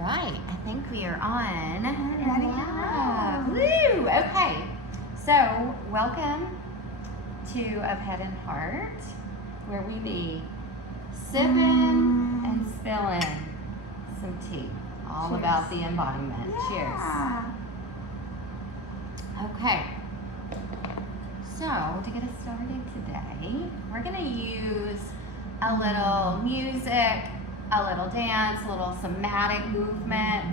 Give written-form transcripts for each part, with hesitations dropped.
right, I think we are on. Ready? Yeah. Woo! Okay, so welcome to Of Head and Heart, where we be sipping and spilling some tea, all Cheers. about the embodiment. Yeah. Cheers. Okay, so to get us started today, we're gonna use a little music, a little dance, a little somatic movement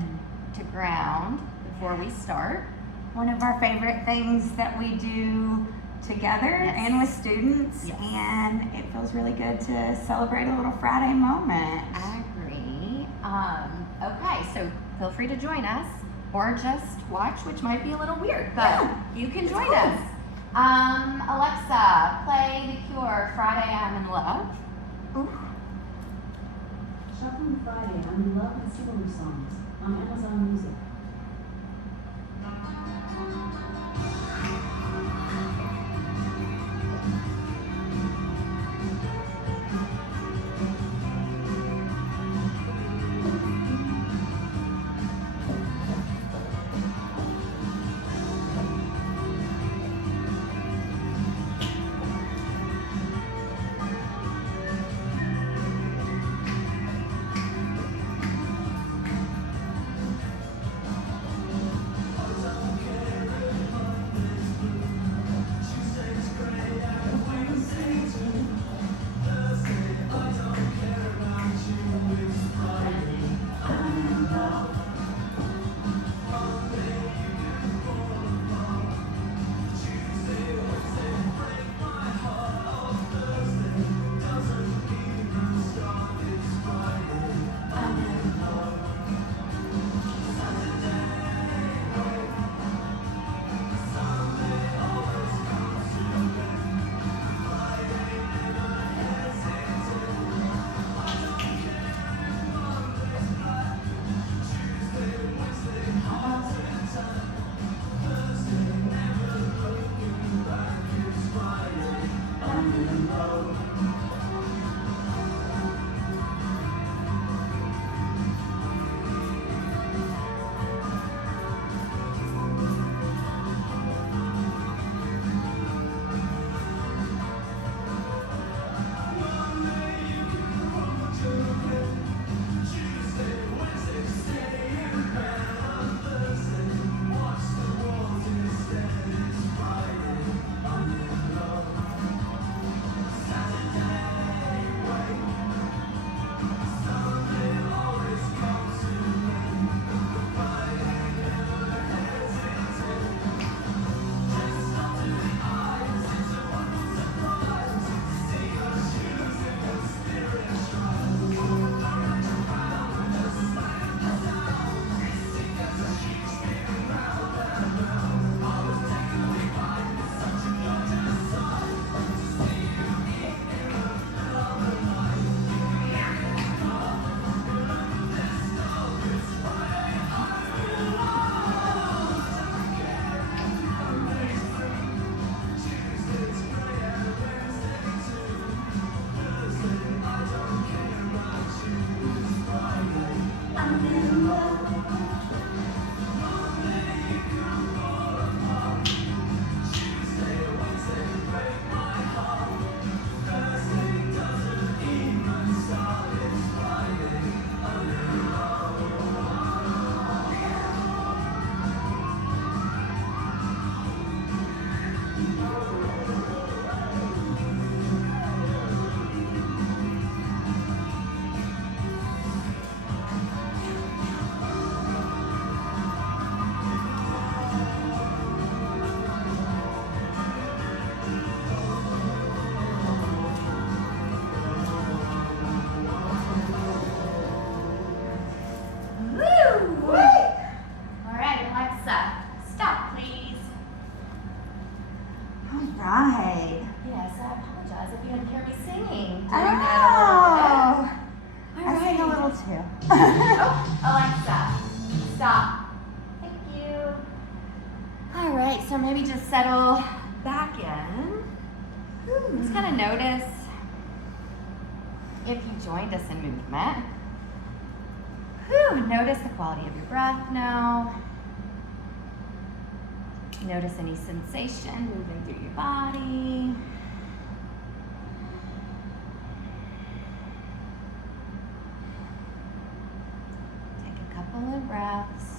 to ground before we start. One of our favorite things that we do together and with students, and it feels really good to celebrate a little Friday moment. I agree. Okay, so feel free to join us or just watch, which might be a little weird, but you can join us. Alexa, play The Cure, Friday I'm in Love. Ooh. Shuffling Friday, I'm in Love and Similar Songs on Amazon Music. So maybe just settle back in. Just kind of notice if you joined us in movement. Whew, notice the quality of your breath now. Notice any sensation moving through your body. Take a couple of breaths.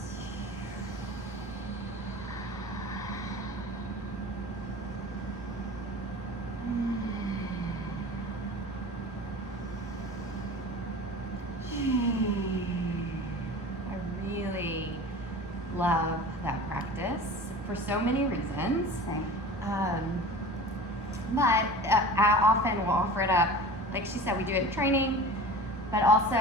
Love that practice for so many reasons. But I often will offer it up, like she said, we do it in training, but also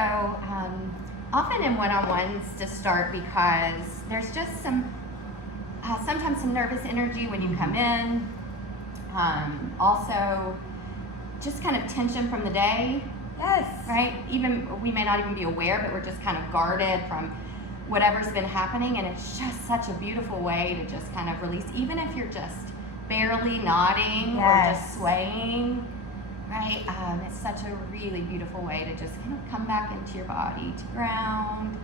often in one-on-ones to start, because there's just sometimes some nervous energy when you come in. Also, just kind of tension from the day. Yes. Right? Even we may not even be aware, but we're just kind of guarded from whatever's been happening, and it's just such a beautiful way to just kind of release, even if you're just barely nodding or just swaying, right? It's such a really beautiful way to just kind of come back into your body, to ground.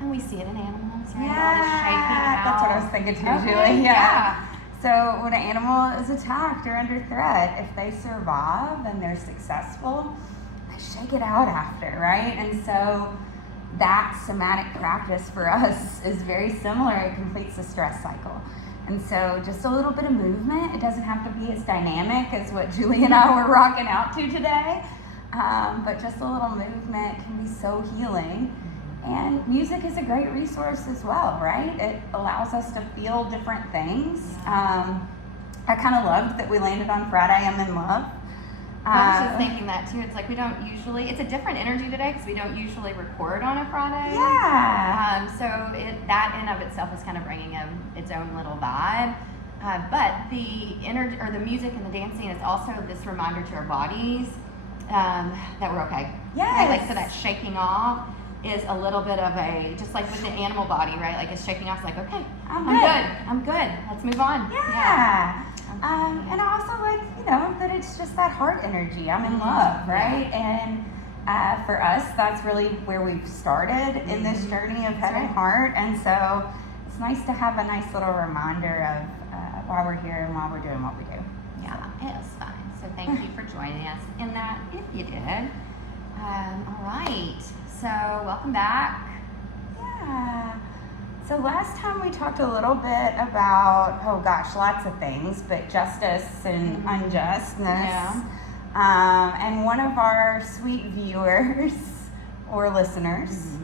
And we see it in animals, right? All the shaking out. That's what I was thinking too, Okay, Julie. yeah. So when an animal is attacked or under threat, if they survive and they're successful, they shake it out after, right? And so that somatic practice for us is very similar. It completes the stress cycle. And so just a little bit of movement. It doesn't have to be as dynamic as what Julie and I were rocking out to today. But just a little movement can be so healing. And music is a great resource as well, right? It allows us to feel different things. I kind of loved that we landed on Friday, I'm in love. I was just thinking that too. It's like we don't usually, it's a different energy today because we don't usually record on a Friday. Yeah. So that in of itself is kind of bringing its own little vibe. But the energy or the music and the dancing is also this reminder to our bodies that we're okay. Yes. Right? Like, so that shaking off is a little bit of a, just like with the animal body, right? Like it's shaking off. It's like, okay, I'm good. Let's move on. Yeah. And I also like, that it's just that heart energy. I'm in love, right? And for us, that's really where we've started in this journey of head and heart. And so it's nice to have a nice little reminder of why we're here and why we're doing what we do. Yeah, it was fun. So thank you for joining us in that, if you did. All right. So welcome back. Yeah. So last time we talked a little bit about, lots of things, but justice and unjustness. Yeah. And one of our sweet viewers or listeners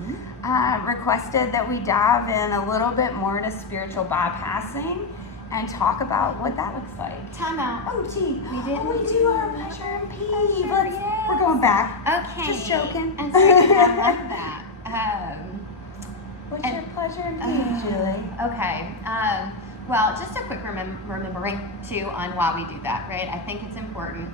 requested that we dive in a little bit more to spiritual bypassing and talk about what that looks like. Time out. OT. We didn't we do our pleasure and peeve. We're going back. Okay. Just joking. And so I love that. What's your pleasure and peeve, Julie? Okay. Well, just a quick remembering too on why we do that, right? I think it's important.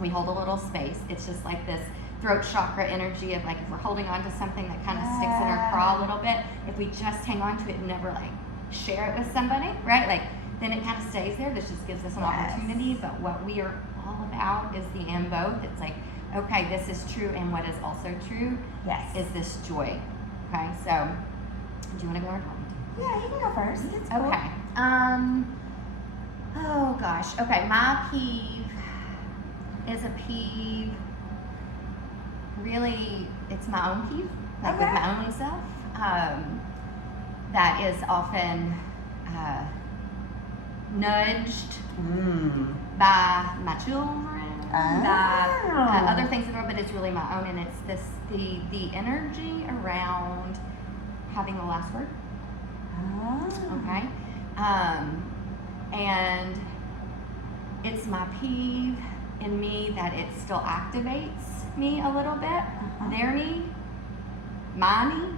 We hold a little space. It's just like this throat chakra energy of like if we're holding on to something that kind of sticks in our craw a little bit, if we just hang on to it and never like share it with somebody, right? Like then it kind of stays there. This just gives us an opportunity. But what we are all about is the and both. It's like, okay, this is true, and what is also true is this joy. Okay, so do you want to go or do you want me to? Yeah, you can go first. It's cool. Okay. Oh gosh. Okay, my peeve is a peeve. Really, it's my own peeve, like with my own self. That is often nudged by my children, by other things in the world, but it's really my own, and it's this the energy around having the last word. Okay. And it's my peeve in me that it still activates me a little bit. Their need, my need.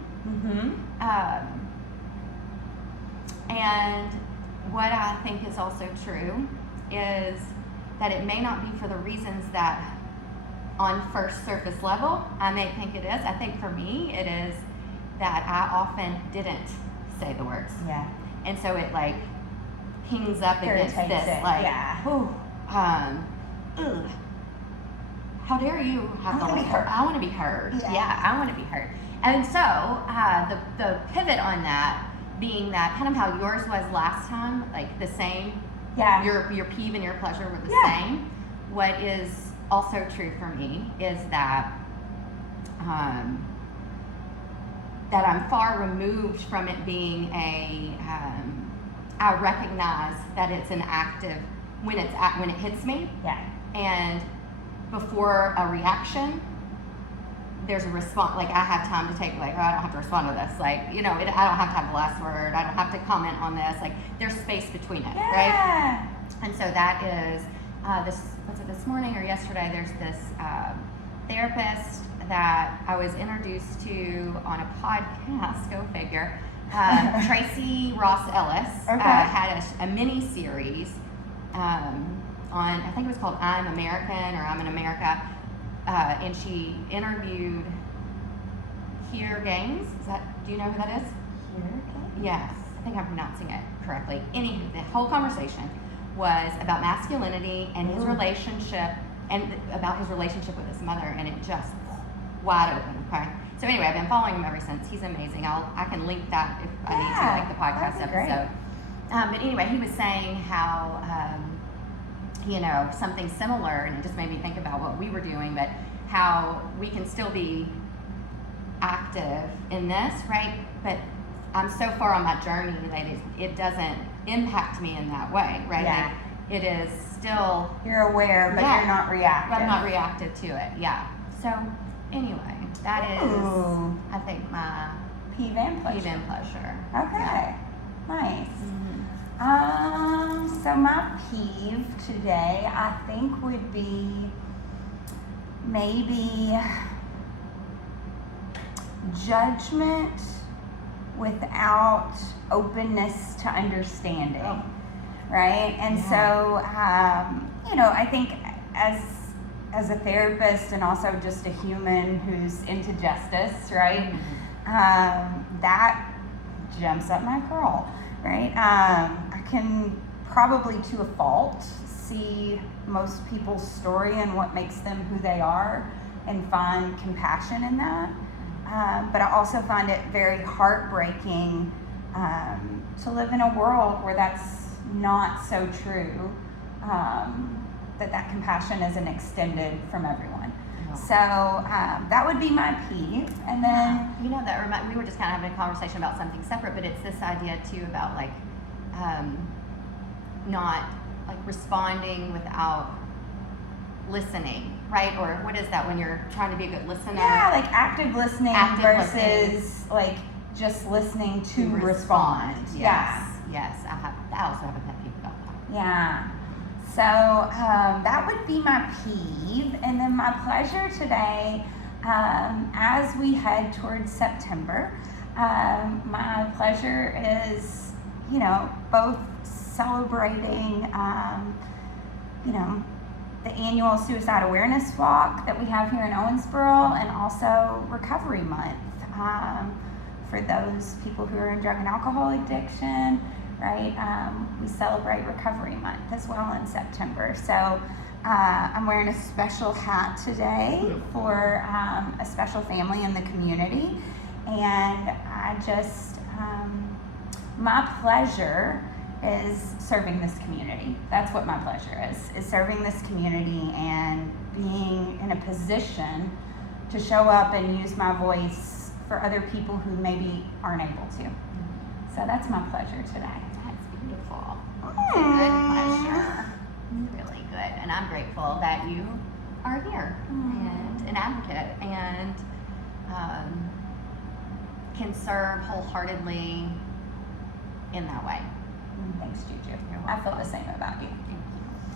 And what I think is also true is that it may not be for the reasons that on first surface level I may think it is. I think for me it is that I often didn't say the words. Yeah. And so it like pings up against Irritates this it, like, yeah. How dare you have I wanna be heard. I want to be heard. Yeah. Yeah, I want to be heard. And so the pivot on that being that kind of how yours was last time, like the same. Yeah. Your peeve and your pleasure were the Yeah. same. What is also true for me is that that I'm far removed from it being I recognize that it's an active when it hits me. Yeah. And before a reaction, there's a response. Like I have time to take. Like oh, I don't have to respond to this. Like I don't have to have the last word. I don't have to comment on this. Like there's space between it, right? And so that is this morning or yesterday. There's this therapist that I was introduced to on a podcast. Go figure. Tracy Ross Ellis had a mini series on, I think it was called I'm American or I'm in America, and she interviewed Here Gaines. Do you know who that is? Here Gaines? Yes, I think I'm pronouncing it correctly. Anywho, the whole conversation was about masculinity and his relationship, and about his relationship with his mother, and it just wide open. Okay. So anyway, I've been following him ever since. He's amazing. I can link that if I need to, like the podcast episode. But anyway, he was saying how something similar, and it just made me think about what we were doing, but how we can still be active in this, right? But I'm so far on my journey that it doesn't impact me in that way, right? Yeah. Like, it is still. You're aware, but you're not reactive. I'm not reactive to it. Yeah. So anyway. That is, I think, my peeve and pleasure. Okay, yeah. Nice. So my peeve today, I think, would be maybe judgment without openness to understanding, right? And so, I think as a therapist and also just a human who's into justice, right? That jumps up my curl, right? I can probably to a fault see most people's story and what makes them who they are and find compassion in that. But I also find it very heartbreaking to live in a world where that's not so true. That compassion isn't extended from everyone. So that would be my peeve. And then we were just kind of having a conversation about something separate, but it's this idea too about like not like responding without listening, right? Or what is that when you're trying to be a good listener? Yeah, like active listening versus like just listening to respond. Yes. I also have a pet peeve about that. Yeah. So that would be my peeve. And then my pleasure today, as we head towards September, my pleasure is, both celebrating, the annual Suicide Awareness Walk that we have here in Owensboro, and also Recovery Month for those people who are in drug and alcohol addiction. Right, we celebrate Recovery Month as well in September. So I'm wearing a special hat today for a special family in the community, and I just my pleasure is serving this community. That's what my pleasure is serving this community and being in a position to show up and use my voice for other people who maybe aren't able to. So that's my pleasure today. That's beautiful. It's a good pleasure. Really good. And I'm grateful that you are here and an advocate and can serve wholeheartedly in that way. Thanks, Juju. I feel the same about you.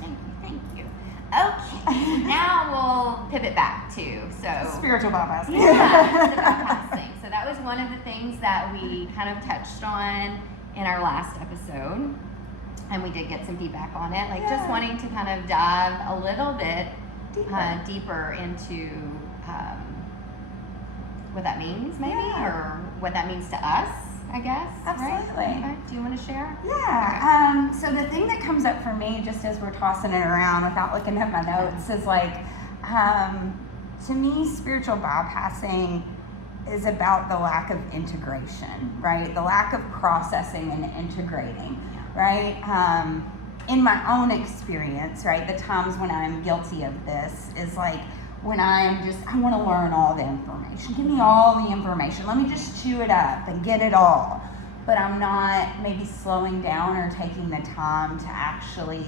Thank you. Okay, now we'll pivot back to spiritual bypassing. Yeah, the bypassing. So that was one of the things that we kind of touched on in our last episode, and we did get some feedback on it. Like just wanting to kind of dive a little bit deeper into what that means, maybe, or what that means to us. I guess. Absolutely. Right? Okay. Do you want to share? Yeah. So the thing that comes up for me, just as we're tossing it around without looking at my notes, is like, to me, spiritual bypassing is about the lack of integration, right? The lack of processing and integrating, right? In my own experience, right, the times when I'm guilty of this is like when I want to learn all the information. Give me all the information. Let me just chew it up and get it all. But I'm not maybe slowing down or taking the time to actually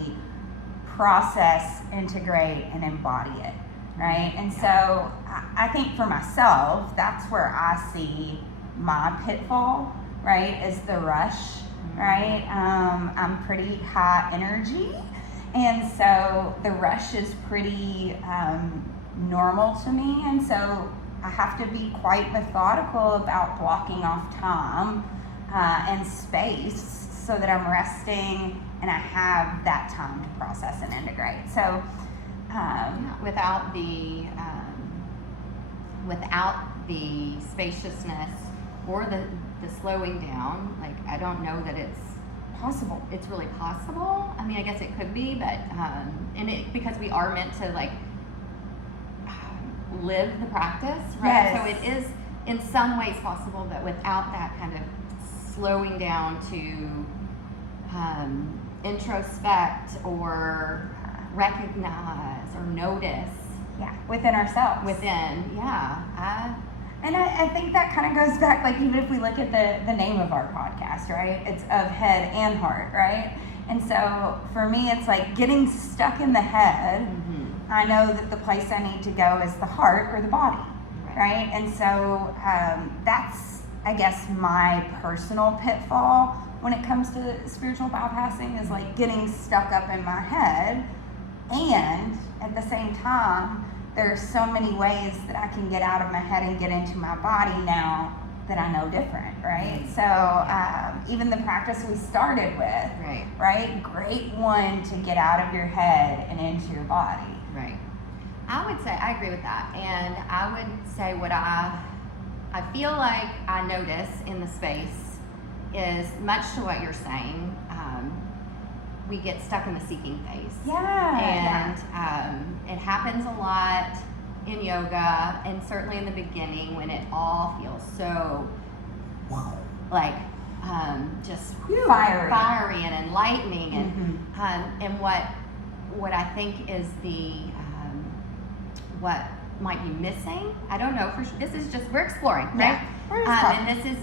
process, integrate, and embody it, right? And so I think for myself, that's where I see my pitfall, right, is the rush, right? I'm pretty high energy, and so the rush is pretty normal to me, and so I have to be quite methodical about blocking off time and space so that I'm resting and I have that time to process and integrate. So without the spaciousness or the slowing down, like I don't know that it's possible. It's really possible. I mean, I guess it could be, but because we are meant to like live the practice, right? Yes. So it is in some ways possible, but without that kind of slowing down to introspect or recognize or notice. Yeah, within ourselves. And I think that kind of goes back, like even if we look at the name of our podcast, right? It's of head and heart, right? And so for me, it's like getting stuck in the head. Mm-hmm. I know that the place I need to go is the heart or the body, right? And so that's, I guess, my personal pitfall when it comes to spiritual bypassing is like getting stuck up in my head. And at the same time, there are so many ways that I can get out of my head and get into my body now that I know different, right? So even the practice we started with, right? Great one to get out of your head and into your body. Right. I would say, I agree with that. And I would say what I feel like I notice in the space is much to what you're saying. We get stuck in the seeking phase. Yeah. And it happens a lot in yoga, and certainly in the beginning when it all feels so like just fiery and enlightening, and what I think is the what might be missing. I don't know for sure. This is just we're exploring, right? And this is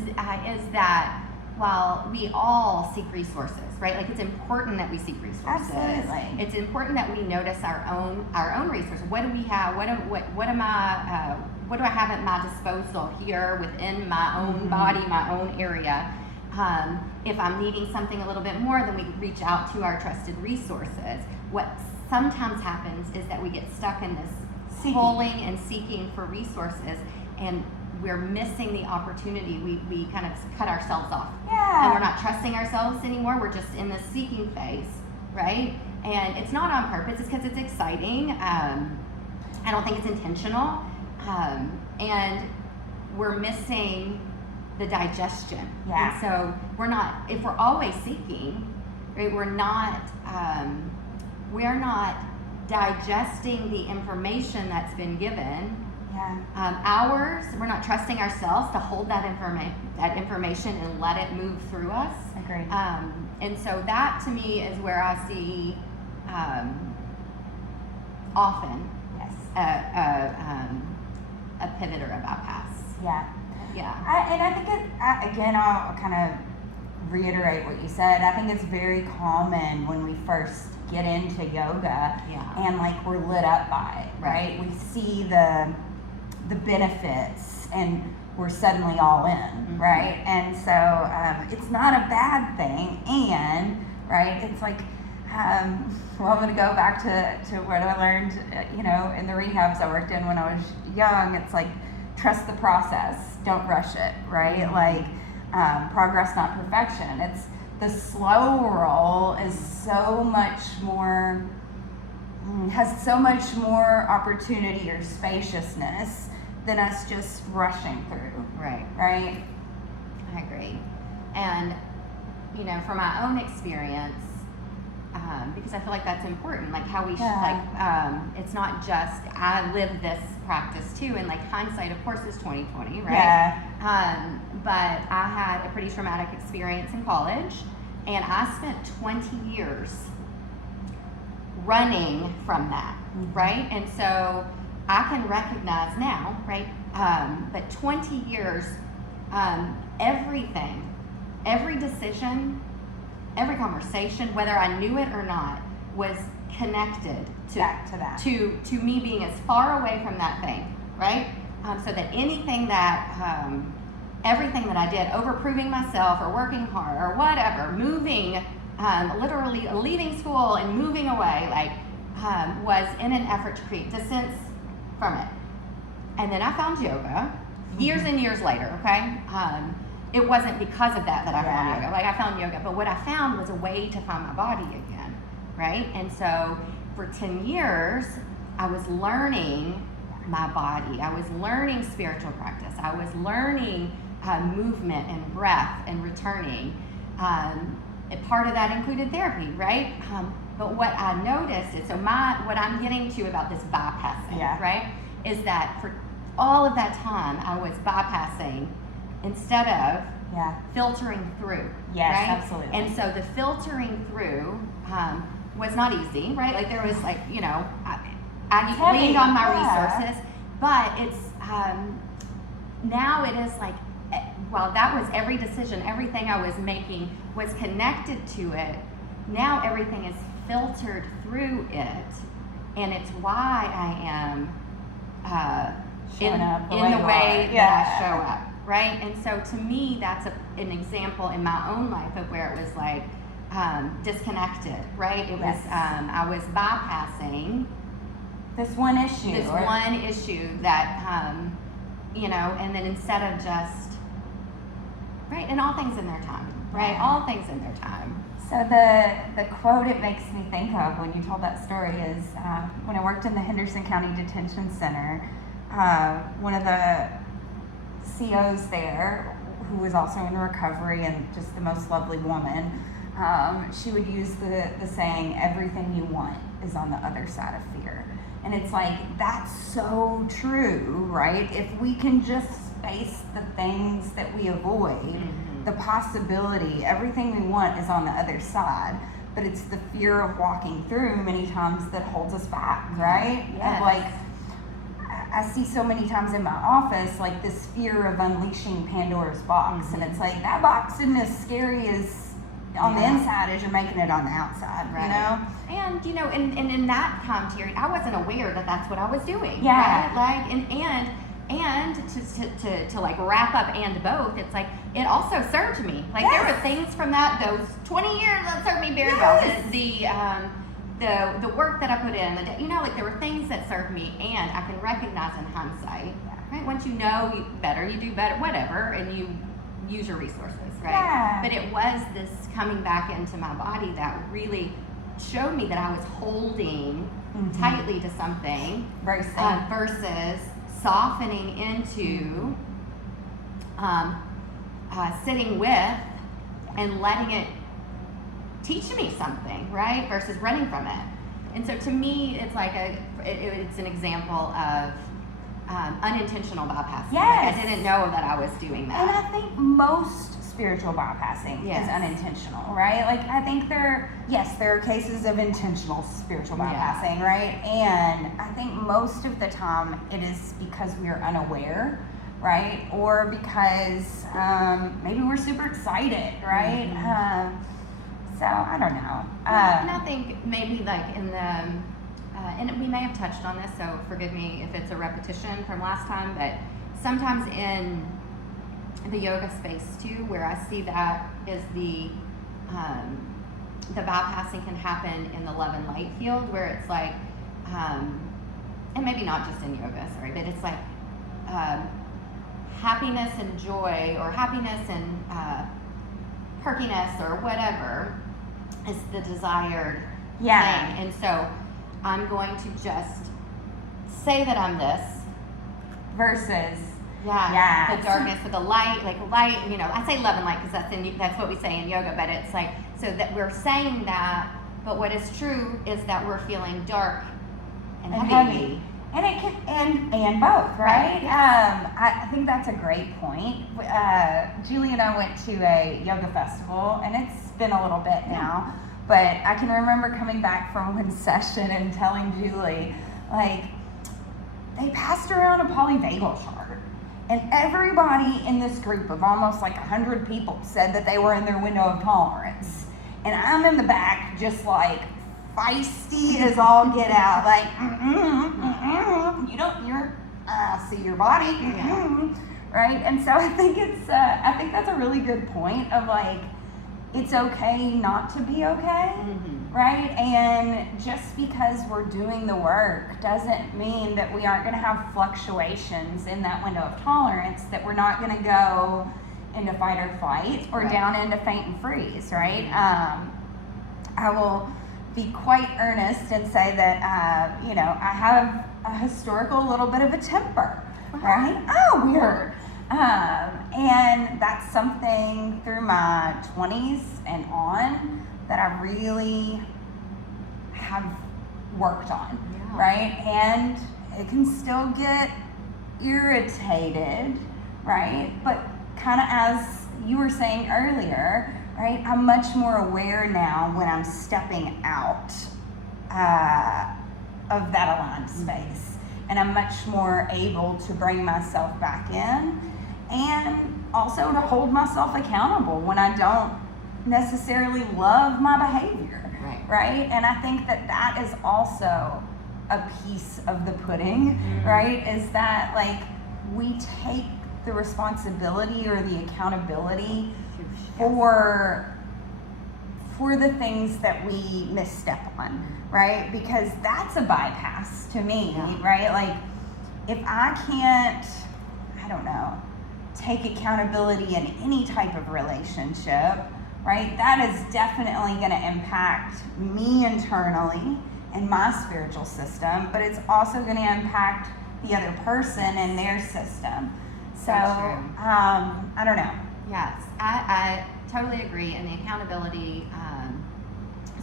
that while we all seek resources, right? Like it's important that we seek resources. Absolutely. It's important that we notice our own resources. What do we have? What do I have at my disposal here within my own body, my own area? If I'm needing something a little bit more, then we reach out to our trusted resources. What sometimes happens is that we get stuck in this pulling and seeking for resources, and we're missing the opportunity. We kind of cut ourselves off. And we're not trusting ourselves anymore. We're just in the seeking phase, right? And it's not on purpose. It's because it's exciting. I don't think it's intentional. And we're missing the digestion. And so if we're always seeking, right, we're not digesting the information that's been given. We're not trusting ourselves to hold that information and let it move through us. Agreed. And so that to me is where I see often a pivot or a bypass. And I think again, I'll kind of reiterate what you said. I think it's very common when we first get into yoga and like we're lit up by it, right? We see the benefits and we're suddenly all in, right? And so it's not a bad thing, and right, it's like I'm going to go back to what I learned in the rehabs I worked in when I was young. It's like trust the process, don't rush it, right? Like progress, not perfection. It's the slow roll is so much more, has so much more opportunity or spaciousness than us just rushing through. Right? I agree. And, from my own experience, because I feel like that's important, like how we should, it's not just I live this practice too, and like hindsight of course is 20/20, right? Yeah. But I had a pretty traumatic experience in college, and I spent 20 years running from that, right? And so I can recognize now, right? But 20 years, everything, every decision, every conversation, whether I knew it or not, was connected to Back to that. to me being as far away from that thing, right? So that anything that everything that I did, overproving myself or working hard or whatever, moving, literally leaving school and moving away, like was in an effort to create distance from it. And then I found yoga years and years later, okay? It wasn't because of that I found yoga. Like I found yoga, but what I found was a way to find my body again, right? And so for 10 years, I was learning my body. I was learning spiritual practice. I was learning movement and breath and returning. And part of that included therapy, right? But what I noticed is, what I'm getting to about this bypassing, right, is that for all of that time, I was bypassing instead of filtering through. Yes, right? absolutely. And so the filtering through was not easy, right? Like there was like, I leaned on my resources, but it's, now it is like, well, that was every decision, everything I was making was connected to it. Now everything is filtered through it, and it's why I am in the way that I show up, right? And so to me, that's an example in my own life of where it was like disconnected, right? It was I was bypassing this one issue that and then instead of just and all things in their time, right? All things in their time. So the quote it makes me think of when you told that story is when I worked in the Henderson County Detention Center, one of the COs there, who was also in recovery and just the most lovely woman, she would use the saying, everything you want is on the other side of fear. And it's like, that's so true, right? If we can just face the things that we avoid, the possibility, everything we want is on the other side. But it's the fear of walking through many times that holds us back, right? Yes. Of like, I see so many times in my office, like this fear of unleashing Pandora's box. And it's like, that box isn't as scary as on the inside as you're making it on the outside, right. And, and in that time period, I wasn't aware that that's what I was doing. Yeah. Right? Like, and to like wrap up and both, it's like, it also served me. Like there were things from those 20 years that served me very well. The work that I put in, like there were things that served me, and I can recognize in hindsight, right? Once you know better, you do better, whatever, and you use your resources, right? Yeah. But it was this coming back into my body that really showed me that I was holding tightly to something versus softening into sitting with and letting it teach me something, right? Versus running from it. And so to me, it's like it's an example of unintentional bypassing. Yes. Like I didn't know that I was doing that. And I think most spiritual bypassing is unintentional, right? Like I think there are cases of intentional spiritual bypassing, right? And I think most of the time it is because we are unaware, right? Or because maybe we're super excited, right? So I don't know. And I think maybe like in the and we may have touched on this, so forgive me if it's a repetition from last time, but sometimes in the yoga space too, where I see that is the bypassing can happen in the love and light field, where it's like, and maybe not just in yoga, sorry, but it's like happiness and joy, or happiness and perkiness, or whatever is the desired thing. And so I'm going to just say that I'm this versus the darkness with the light, like light, I say love and light because that's what we say in yoga, but it's like, so that we're saying that, but what is true is that we're feeling dark and heavy. And it can, and both, right? Right. I think that's a great point. Julie and I went to a yoga festival, and it's been a little bit now, but I can remember coming back from one session and telling Julie, like, they passed around a polyvagal chart, and everybody in this group of almost like 100 people said that they were in their window of tolerance. And I'm in the back just like feisty as all get out, like, you're, see your body, right? And so I think I think that's a really good point of like, it's okay not to be okay, right? And just because we're doing the work doesn't mean that we aren't going to have fluctuations in that window of tolerance, that we're not going to go into fight or flight or down into faint and freeze, right? I will be quite earnest and say that, I have a historical little bit of a temper, right? Oh, weird. And that's something through my 20s and on that I really have worked on, right? And it can still get irritated, right? But kind of as you were saying earlier, right? I'm much more aware now when I'm stepping out of that aligned space. And I'm much more able to bring myself back in, and also to hold myself accountable when I don't necessarily love my behavior, right? And I think that is also a piece of the pudding, right? Is that like we take the responsibility or the accountability for the things that we misstep on, right? Because that's a bypass to me, right? Like if I can't, I don't know, take accountability in any type of relationship, right? That is definitely going to impact me internally and my spiritual system, but it's also going to impact the other person and their system. So, I don't know. Yes, I totally agree. And the accountability,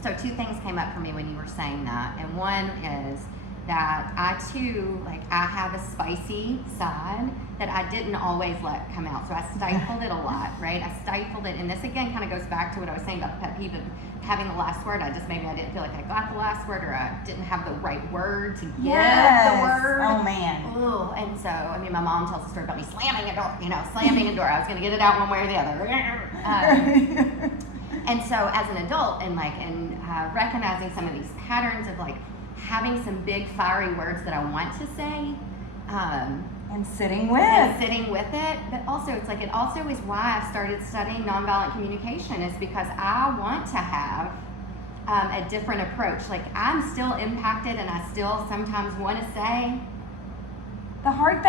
so two things came up for me when you were saying that. And one is that I too, I have a spicy side that I didn't always let come out. So I stifled it a lot, right? I stifled it. And this again kind of goes back to what I was saying about the pet peeve of having the last word. Maybe I didn't feel like I got the last word, or I didn't have the right word to give the word. Oh man. Ooh. And so, my mom tells a story about me slamming a door, slamming a door. I was going to get it out one way or the other. And so as an adult and recognizing some of these patterns of having some big fiery words that I want to say, and sitting with it, but also it also is why I started studying nonviolent communication, is because I want to have a different approach. I'm still impacted, and I still sometimes want to say the hard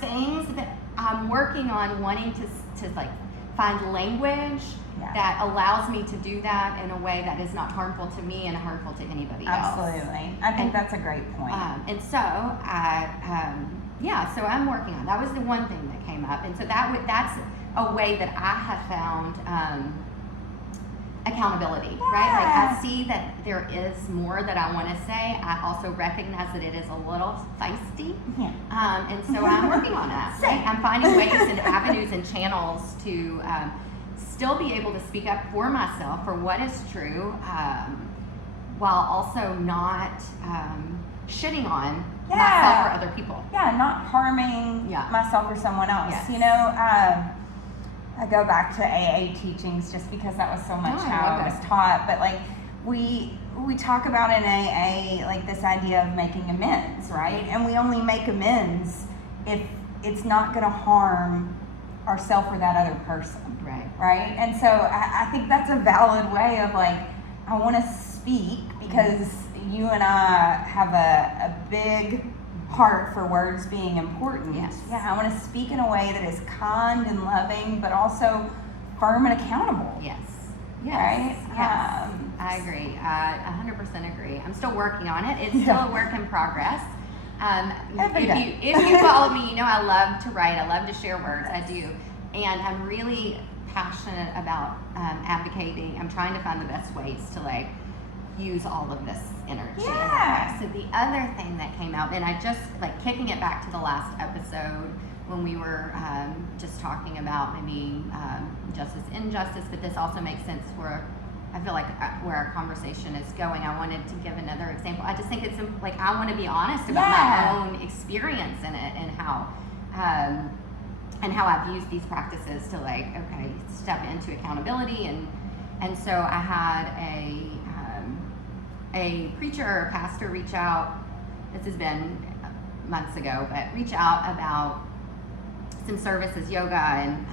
things that I'm working on, wanting to find language that allows me to do that in a way that is not harmful to me and harmful to anybody else. Absolutely. I think that's a great point. And so so I'm working on, that was the one thing that came up. And so that's a way that I have found accountability, right? I see that there is more that I want to say. I also recognize that it is a little feisty. And so I'm working on that. Right? I'm finding ways and avenues and channels to still be able to speak up for myself, for what is true, while also not shitting on myself or other people. Not harming myself or someone else. Yes. I go back to AA teachings just because that was so much how I was taught. But we talk about in AA this idea of making amends, right? And we only make amends if it's not going to harm ourselves or that other person, right? And so I think that's a valid way of I want to speak because you and I have a big heart for words being important. I want to speak in a way that is kind and loving, but also firm and accountable. Right? I agree. I 100% agree. I'm still working on it. It's still a work in progress. If you follow me, I love to write. I love to share words. I do. And I'm really passionate about advocating. I'm trying to find the best ways to use all of this energy. Yeah. So the other thing that came out, and I just like kicking it back to the last episode when we were just talking about maybe justice, injustice, but this also makes sense where I feel like where our conversation is going. I wanted to give another example. I just think it's like I want to be honest about my own experience in it and how I've used these practices to like, okay, step into accountability. And so I had a preacher or a pastor reach out, this has been months ago, but reach out about some services, yoga, and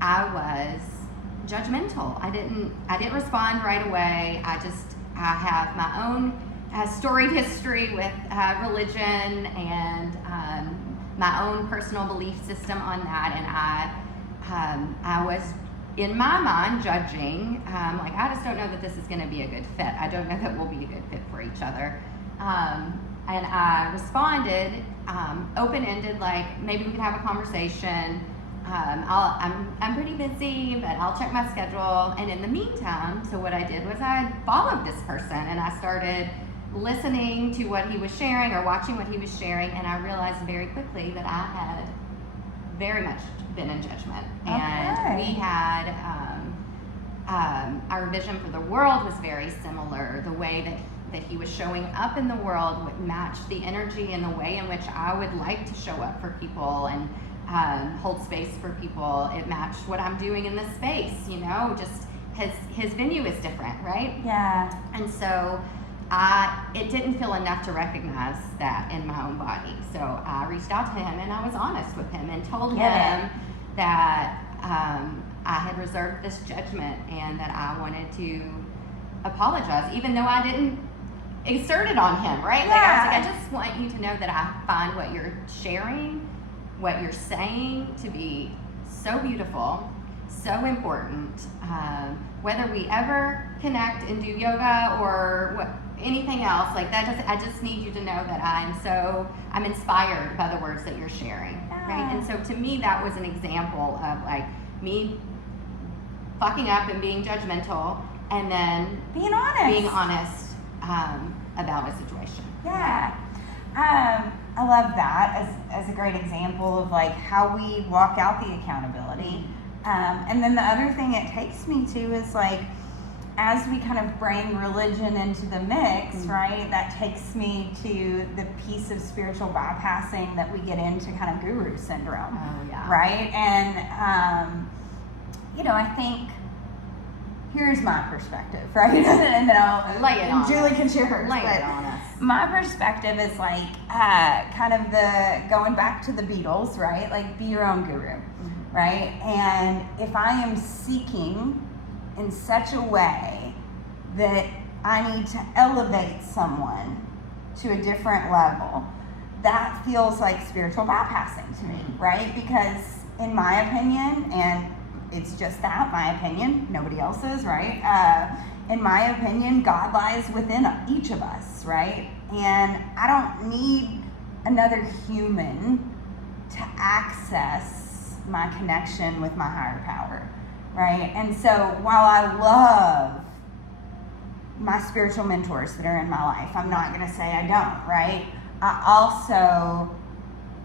I was judgmental. I didn't respond right away. I have my own storied history with religion and my own personal belief system on that, and I was in my mind judging, like I just don't know that this is going to be a good fit. I don't know that we'll be a good fit for each other. And I responded open-ended, like maybe we could have a conversation. I'm pretty busy, but I'll check my schedule. And in the meantime, so what I did was I followed this person and I started listening to what he was sharing or watching what he was sharing, and I realized very quickly that I had very much been in judgment. And we had our vision for the world was very similar. The way that he was showing up in the world would match the energy and the way in which I would like to show up for people and hold space for people. It matched what I'm doing in this space, you know, just his venue is different, right? Yeah. And so it didn't feel enough to recognize that in my own body. So I reached out to him and I was honest with him and told him that I had reserved this judgment and that I wanted to apologize, even though I didn't exert it on him, right? Like I was like, I just want you to know that I find what you're sharing, what you're saying to be so beautiful, so important. Whether we ever connect and do yoga or anything else, like that, I just need you to know that I'm inspired by the words that you're sharing, right? And so to me, that was an example of like me fucking up and being judgmental, and then being honest about a situation. Yeah. I love that as a great example of like how we walk out the accountability. And then the other thing it takes me to is like, as we kind of bring religion into the mix, right, that takes me to the piece of spiritual bypassing that we get into kind of guru syndrome, right? And, you know, I think, here's my perspective, right? And then Julie can share hers. Lay it on us. My perspective is like kind of going back to the Beatles, right? Like be your own guru, right? And if I am seeking in such a way that I need to elevate someone to a different level, that feels like spiritual bypassing to me, right? Because in my opinion, and it's just that, my opinion, nobody else's, right? In my opinion, God lies within each of us, right? And I don't need another human to access my connection with my higher power, right? And so while I love my spiritual mentors that are in my life, I'm not going to say I don't, right? I also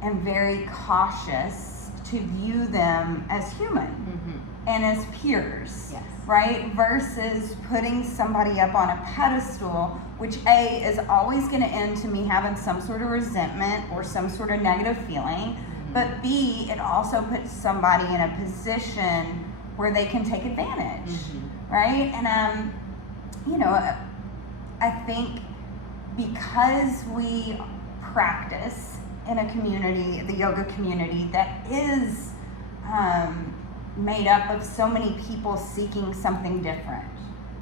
am very cautious to view them as human and as peers, right? Versus putting somebody up on a pedestal, which A, is always going to end to me having some sort of resentment or some sort of negative feeling, but B, it also puts somebody in a position where they can take advantage, right? And you know, I think because we practice in a community, the yoga community, that is made up of so many people seeking something different,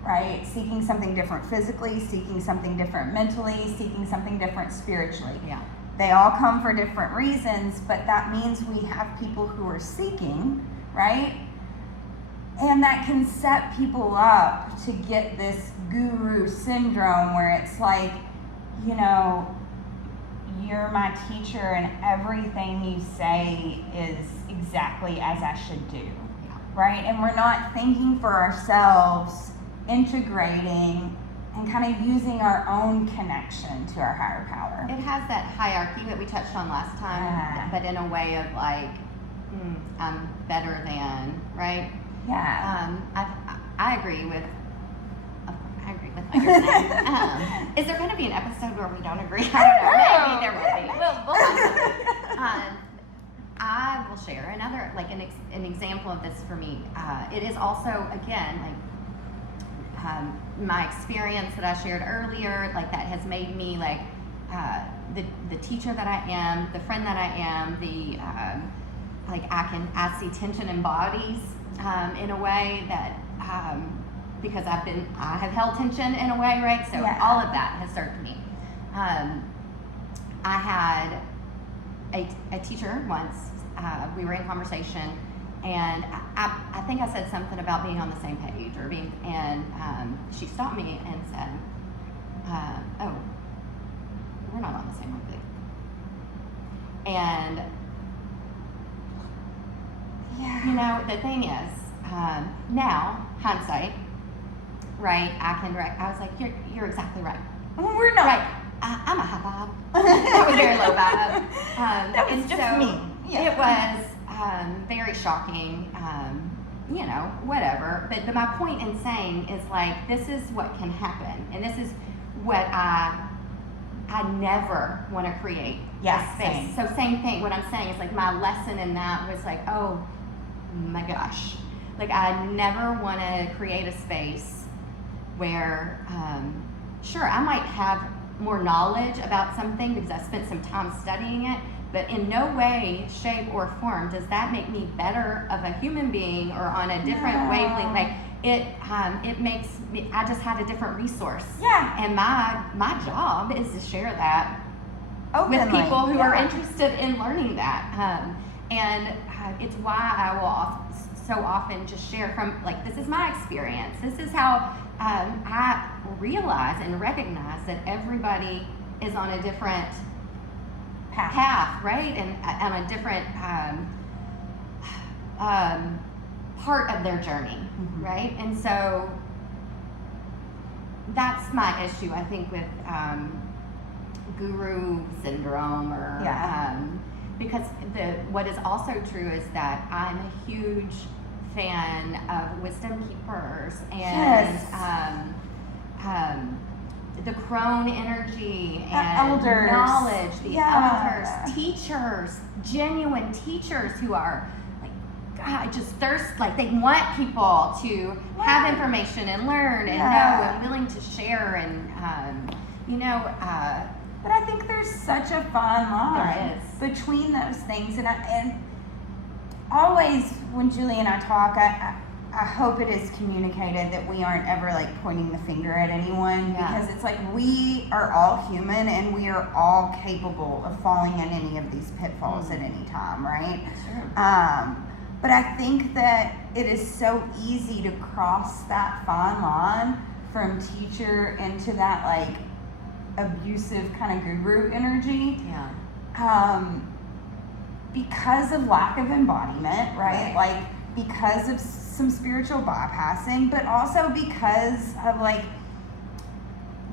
right? Seeking something different physically, seeking something different mentally, seeking something different spiritually. Yeah. They all come for different reasons, but that means we have people who are seeking, right? And that can set people up to get this guru syndrome where it's like, you know, you're my teacher and everything you say is exactly as I should do, right? And we're not thinking for ourselves, integrating and kind of using our own connection to our higher power. It has that hierarchy that we touched on last time, but in a way of like, I'm better than, right? Yeah. I agree with. I agree with what you're saying. Is there going to be an episode where we don't agree? I don't know. Maybe there will be. We'll I will share another, like an example of this for me. It is also, again, like my experience that I shared earlier, like that has made me like the teacher that I am, the friend that I am, the like I see tension in bodies in a way that because I have held tension in a way, right? So all of that has served me. I had a teacher once. We were in conversation, and I think I said something about being on the same page and she stopped me and said, "Oh, we're not on the same page." And you know, the thing is, now hindsight, right? I was like, "You're exactly right." We're not. Right. I'm a high vibe. That was very low vibe. That was just me. Yeah. It was very shocking. You know, whatever. But my point in saying is like, this is what can happen, and this is what I never want to create. Yes, space. same. So same thing. What I'm saying is like my lesson in that was like, oh my gosh, like I never want to create a space where, sure, I might have more knowledge about something because I spent some time studying it, but in no way, shape, or form does that make me better of a human being or on a different wavelength. Like it makes me, I just had a different resource. Yeah. And my job is to share that Openly. with people who are interested in learning that. And it's why I will so often just share from, like, this is my experience. This is how I realize and recognize that everybody is on a different path, right? And on a different part of their journey, right? And so that's my issue, I think, with guru syndrome, or because what is also true is that I'm a huge fan of wisdom keepers and the crone energy and elders. Knowledge, the elders, teachers, genuine teachers who are like, God, just thirst, like they want people to have information and learn and know and willing to share and but I think there's such a fine line There is. between those things, and always when Julie and I talk, I hope it is communicated that we aren't ever like pointing the finger at anyone, because it's like we are all human and we are all capable of falling in any of these pitfalls at any time, right? Sure. But I think that it is so easy to cross that fine line from teacher into that like abusive kind of guru energy. Because of lack of embodiment, right? Like because of some spiritual bypassing, but also because of like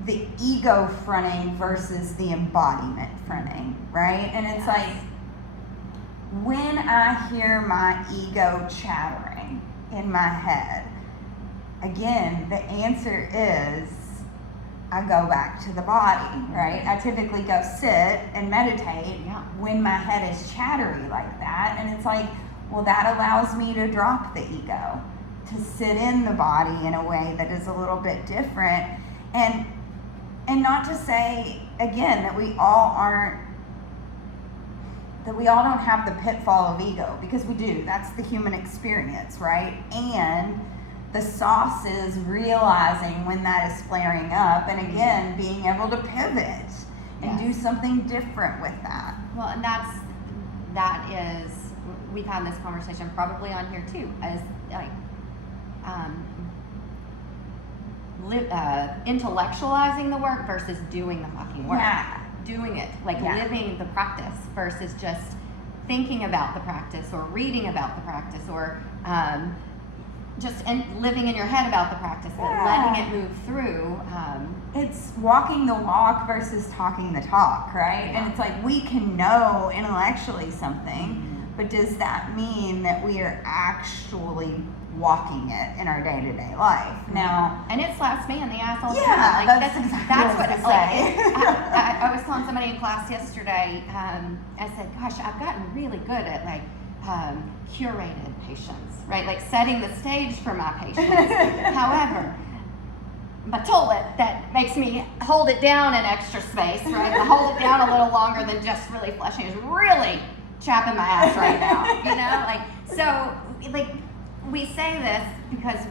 the ego fronting versus the embodiment fronting, right? And it's like when I hear my ego chattering in my head, again, the answer is I go back to the body, right? I typically go sit and meditate when my head is chattery like that. And it's like, well, that allows me to drop the ego, to sit in the body in a way that is a little bit different. And not to say, again, that we all don't have the pitfall of ego, because we do. That's the human experience, right? And the sauce is realizing when that is flaring up, and again, being able to pivot and do something different with that. Well, and that is, we've had this conversation probably on here too, as like intellectualizing the work versus doing the fucking work. Doing it, like living the practice versus just thinking about the practice or reading about the practice or just living in your head about the practice, but letting it move through. It's walking the walk versus talking the talk, right? Yeah. And it's like we can know intellectually something, but does that mean that we are actually walking it in our day-to-day life? Now, and it slaps me in the ass all the yeah, time. Like, that's exactly that's what I what was like. gonna say. I was telling somebody in class yesterday. I said, "Gosh, I've gotten really good at like curated patients, right? Like setting the stage for my patients. However, my toilet that makes me hold it down in extra space, right? I hold it down a little longer than just really flushing is really chapping my ass right now, you know? Like, so, like, we say this because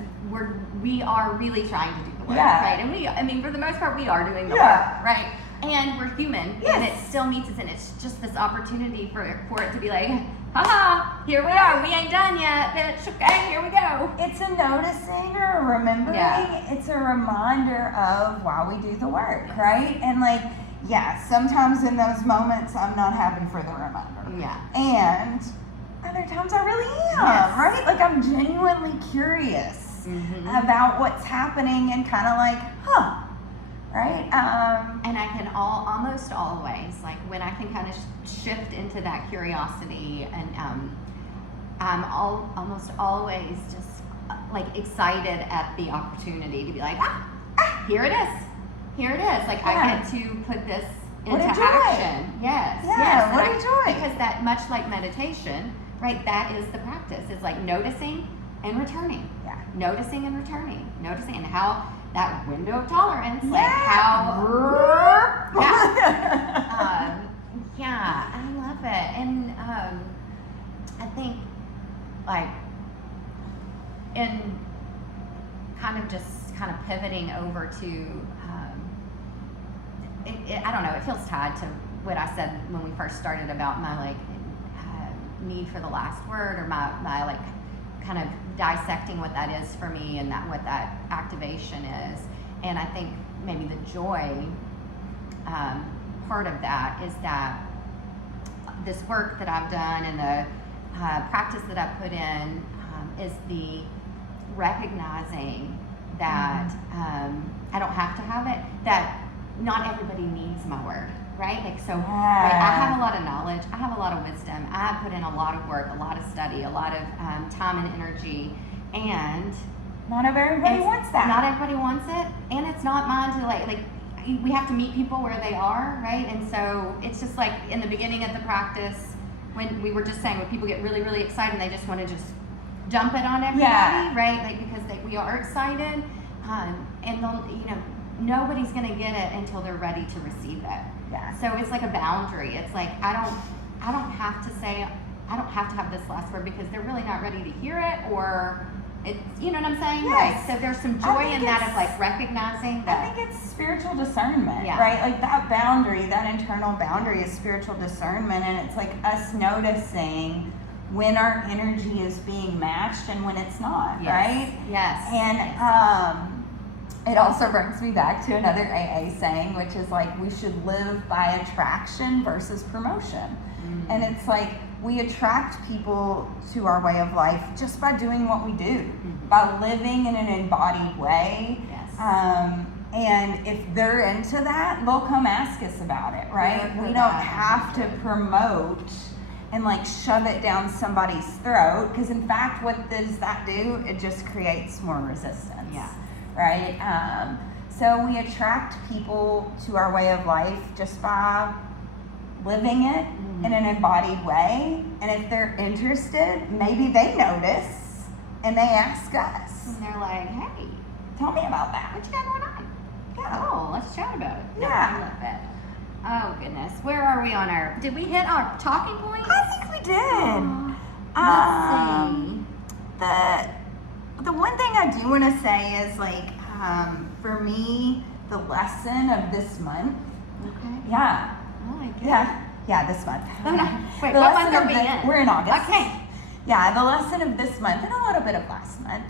we are really trying to do the work, right? And I mean, for the most part, we are doing the work, right? And we're human, and it still meets us, and it's just this opportunity for it to be like, haha, here we are, we ain't done yet, bitch, okay, here we go. It's a noticing or a remembering. Yeah. It's a reminder of why we do the work, right? And like, yeah, sometimes in those moments, I'm not happy for the reminder. Yeah. And other times I really am, right? Like I'm genuinely curious about what's happening and kind of like, right? And I can almost always, like when I can kind of shift into that curiosity, and I'm almost always just like excited at the opportunity to be like, here it is. Like I get to put this into action. Yes. Yeah, what a joy. Because that, much like meditation, right, that is the practice. It's like noticing and returning. Yeah. Noticing and returning. Noticing and how that window of tolerance, like I love it. And I think like in kind of pivoting over to I don't know, it feels tied to what I said when we first started about my like need for the last word, or my like kind of dissecting what that is for me, and that what that activation is. And I think maybe the joy part of that is that this work that I've done and the practice that I've put in is the recognizing that I don't have to have it, that not everybody needs my word, right? Like, so right, I have a lot of knowledge, I have a lot of wisdom, I have put in a lot of work, a lot of study, a lot of time and energy, and not everybody wants that. Not everybody wants it, and it's not mine to like we have to meet people where they are, right? And so it's just like in the beginning of the practice, when we were just saying, when people get really, really excited and they just want to just dump it on everybody, right? Like, because we are excited, and they'll, nobody's gonna get it until they're ready to receive it. Yeah. So it's like a boundary. It's like I don't have to say, I don't have to have this last word because they're really not ready to hear it, or it's, you know what I'm saying? Yes. Like, so there's some joy in that of like recognizing that. I think it's spiritual discernment, right? Like that boundary, that internal boundary is spiritual discernment, and it's like us noticing when our energy is being matched and when it's not, right? Yes. And it also brings me back to another AA saying, which is like we should live by attraction versus promotion. And it's like we attract people to our way of life just by doing what we do, by living in an embodied way. Yes. And if they're into that, they'll come ask us about it, right? We don't have to promote and like shove it down somebody's throat, because in fact, what does that do? It just creates more resistance. Yeah. Right? So we attract people to our way of life just by living it in an embodied way. And if they're interested, maybe they notice and they ask us. And they're like, hey, tell me about that. what you got going on? Yeah. Oh, let's chat about it. No, Yeah. I love it. Oh, goodness. Where are we on did we hit our talking points? I think we did. Let's see. The one thing I do want to say is like, for me, the lesson of this month. Okay. Yeah. Oh, my goodness. Yeah, this month. Oh, no. Wait, The what lesson month are of we this- in? We're in August. Okay. Yeah, the lesson of this month and a little bit of last month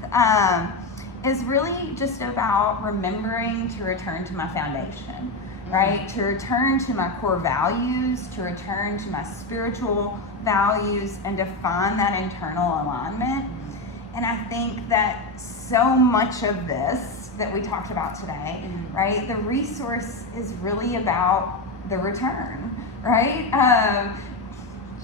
is really just about remembering to return to my foundation, right? To return to my core values, to return to my spiritual values, and to find that internal alignment. And I think that so much of this that we talked about today, Mhm. right? The resource is really about the return, right?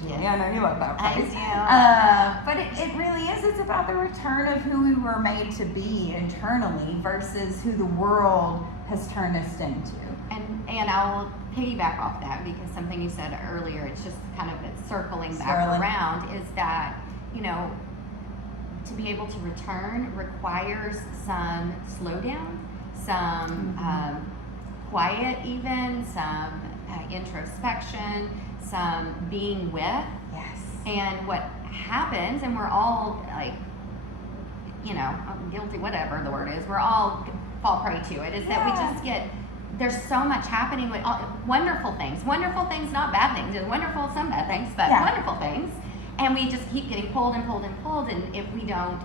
Julie, I know you love that I phrase. do. But it really is. It's about the return of who we were made to be internally versus who the world has turned us into. And I'll piggyback off that because something you said earlier, it's just kind of it's circling back Swirling. around, is that, you know, to be able to return requires some slowdown, some quiet even, some introspection, some being with. Yes. And what happens, and we're all like, you know, guilty, whatever the word is, we're all fall prey to it, is that we just get, there's so much happening with all, wonderful things, not bad things, there's wonderful, some bad things, but Yeah. wonderful things. And we just keep getting pulled and pulled and pulled. And if we don't